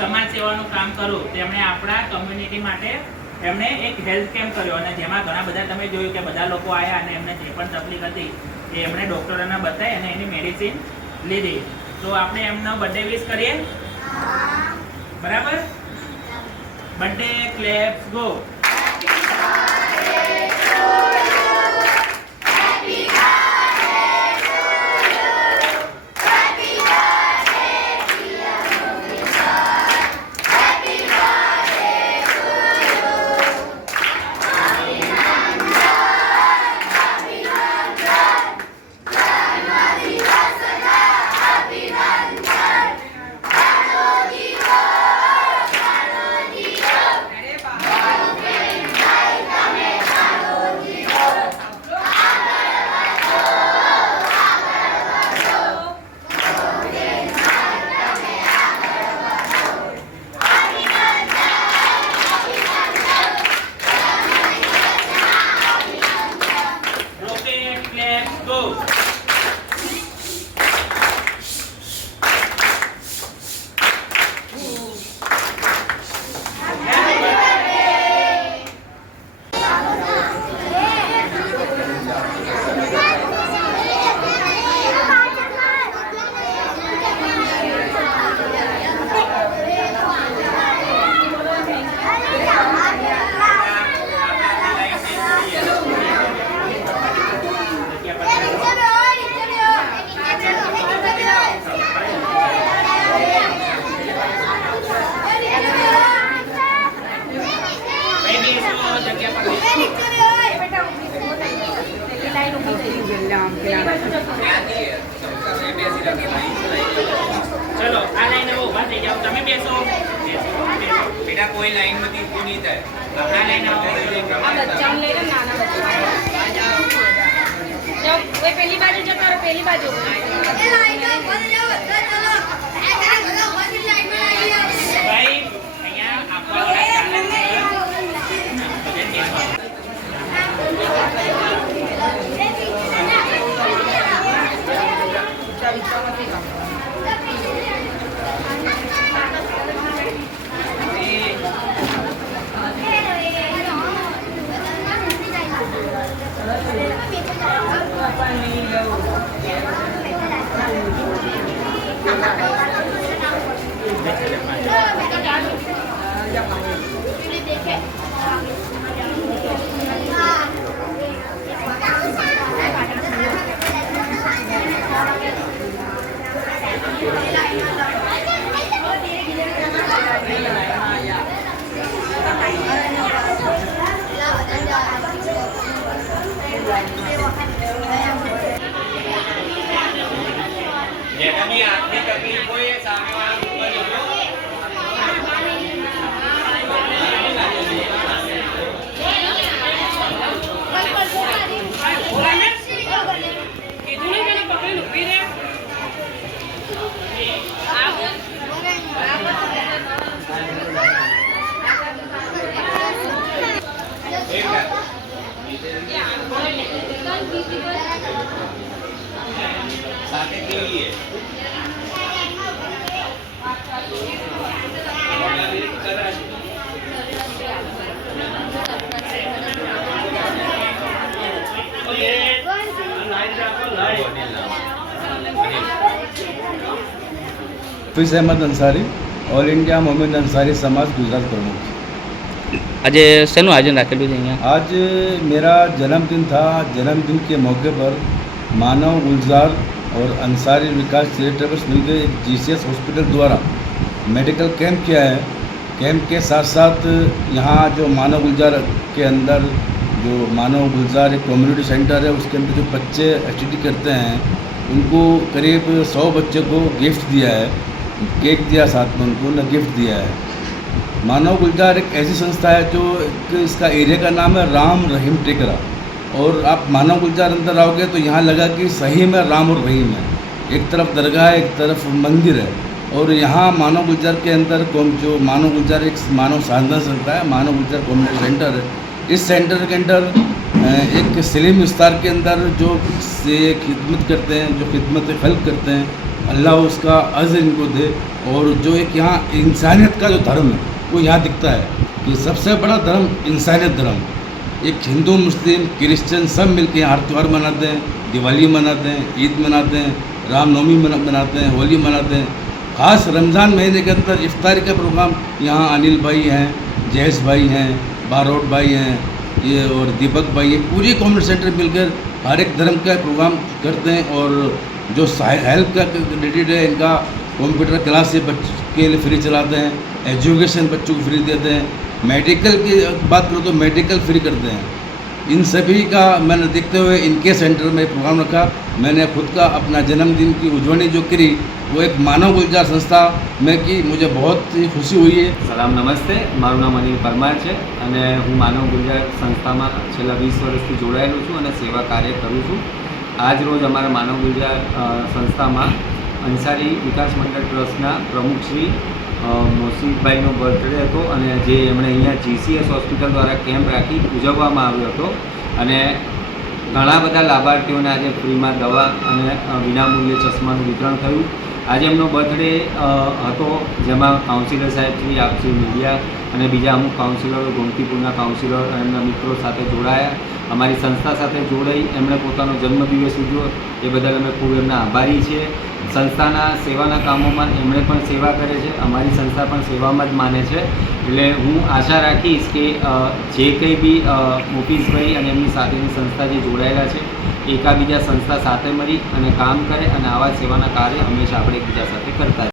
સમાજ સેવાનું કામ કરું, તેમણે આપણા કમ્યુનિટી માટે એમણે એક હેલ્થ કેમ્પ કર્યો અને જેમાં ઘણા બધા તમે જોયું કે બધા લોકો આવ્યા અને એમને જે પણ તકલીફ હતી એ એમણે ડૉક્ટરોને બતાવી અને એની મેડિસિન લીધી. તો આપણે એમનો બર્થડે વિશ કરીએ, બરાબર? Birthday claps go. चलो आ लाइन में उभा થઈ જાઓ, તમે બેસો બેટા, કોઈ લાઈન માંથી ઊભું નહીં થાય. આ લાઈન આવો, આ બચ્ચાને લઈને નાના બચ્ચા જાઓ. કોઈ પેલી બાજુ જતા રહો, પેલી બાજુ એ લાઈન માં બંધ જાઓ બધા. ચલો આ બધા બધી લાઈન માં આવી જાઓ ભાઈ. અહીંયા આપવા જેને બી આંખની તકલીફ હોય એ સામેવાળા ઉપર જોજો. સાથે પીવીએ हफीज़ अहमद अंसारी, ऑल इंडिया मोहम्मद अंसारी समाज गुजरात प्रमुख। आज शેનું આયોજન રાખેલું છે અહીંયા? आज मेरा जन्मदिन था। जन्मदिन के मौके पर मानव गुलजार और अंसारी विकास चैरिटेबल्स मिलकर एक GCS हॉस्पिटल द्वारा मेडिकल कैंप किया है। कैंप के साथ साथ यहाँ जो मानव गुलजार के अंदर जो मानव गुलजार एक कम्युनिटी सेंटर है, उसके अंदर जो बच्चे STD करते हैं उनको करीब 100 बच्चे को गिफ्ट दिया है, केक दिया, साथ में उनको न गिफ्ट दिया है। मानव गुलजार एक ऐसी संस्था है जो इसका एरिया का नाम है राम रहीम टेकरा, और आप मानव गुलजार अंदर आओगे तो यहाँ लगा कि सही में राम और रहीम है। एक तरफ दरगाह है, एक तरफ मंदिर है, और यहाँ मानव गुलजार के अंदर जो मानव गुलजार एक मानव साधना संस्था है, मानव गुलजार कम्युनिटी सेंटर है। इस सेंटर के अंदर एक सलीम विस्तार के अंदर जो से खिदमत करते हैं, जो खिदमत खल्क करते हैं, अल्लाह उसका अज़्र इनको दे। और जो एक यहाँ इंसानियत का जो धर्म है वो यहाँ दिखता है कि सबसे बड़ा धर्म इंसानियत धर्म। एक हिंदू, मुस्लिम, क्रिश्चियन सब मिलकर यहाँ हर त्यौहार मनाते हैं, दिवाली मनाते हैं, ईद मनाते हैं, रामनवमी मनाते हैं, होली मनाते हैं। ख़ास रमज़ान महीने के अंदर इफ्तारी का प्रोग्राम यहाँ अनिल भाई हैं, जयेश भाई हैं, बारोट भाई हैं, ये और दीपक भाई, ये पूरी कम्युनिटी सेंटर मिलकर हर एक धर्म का प्रोग्राम करते हैं। और जो हेल्थ का रिलेटेड है, इनका कंप्यूटर क्लास से बच्चों के लिए फ्री चलाते हैं, एजुकेशन बच्चों को फ्री देते हैं, मेडिकल की बात करो तो मेडिकल फ्री करते हैं। इन सभी का मैंने देखते हुए इनके सेंटर में प्रोग्राम रखा। मैंने खुद का अपना जन्मदिन की उजवणी जो करी वो एक मानव गुलजार संस्था में की, मुझे बहुत ही खुशी हुई है। સલામ નમસ્તે, મારું નામ અનિલ પરમાર છે અને હું માનવ ગુલજાર સંસ્થામાં છેલ્લા 20 વર્ષથી જોડાયેલો છું અને સેવા કાર્ય કરું છું. આજ રોજ અમારા માનવ ગુલજાર સંસ્થામાં અંસારી વિકાસ મંડળ ટ્રસ્ટના પ્રમુખ શ્રી મોસીફભાઈનો બર્થડે હતો અને જે એમણે અહીંયા GCS હોસ્પિટલ દ્વારા કેમ્પ રાખી ઉજવવામાં આવ્યો હતો અને ઘણા બધા લાભાર્થીઓને આજે ફ્રીમાં દવા અને વિનામૂલ્યે ચશ્માનું વિતરણ થયું. આજે એમનો બર્થડે હતો, જેમાં કાઉન્સિલર સાહેબ શ્રી આપસી મીડિયા અને બીજા અમુક કાઉન્સિલરો, ગોમતીપુરના કાઉન્સિલર અને એમના મિત્રો સાથે જોડાયા, અમારી સંસ્થા સાથે જોડાઈ એમણે પોતાનો જન્મદિવસ ઉજવ્યો. એ બદલ અમે ખૂબ એમના આભારી છીએ. સંસ્થાના સેવાના કામોમાં એમણે પણ સેવા કરે છે, અમારી સંસ્થા પણ સેવામાં જ માને છે. એટલે હું આશા રાખીશ કે જે કંઈ બી મુફીસભાઈ અને એમની સાથેની સંસ્થા જે જોડાયેલા છે એકાબીજા સંસ્થા સાથે મળી અને કામ કરે અને આવા સેવાના કાર્ય હંમેશા આપણે એકબીજા સાથે કરતા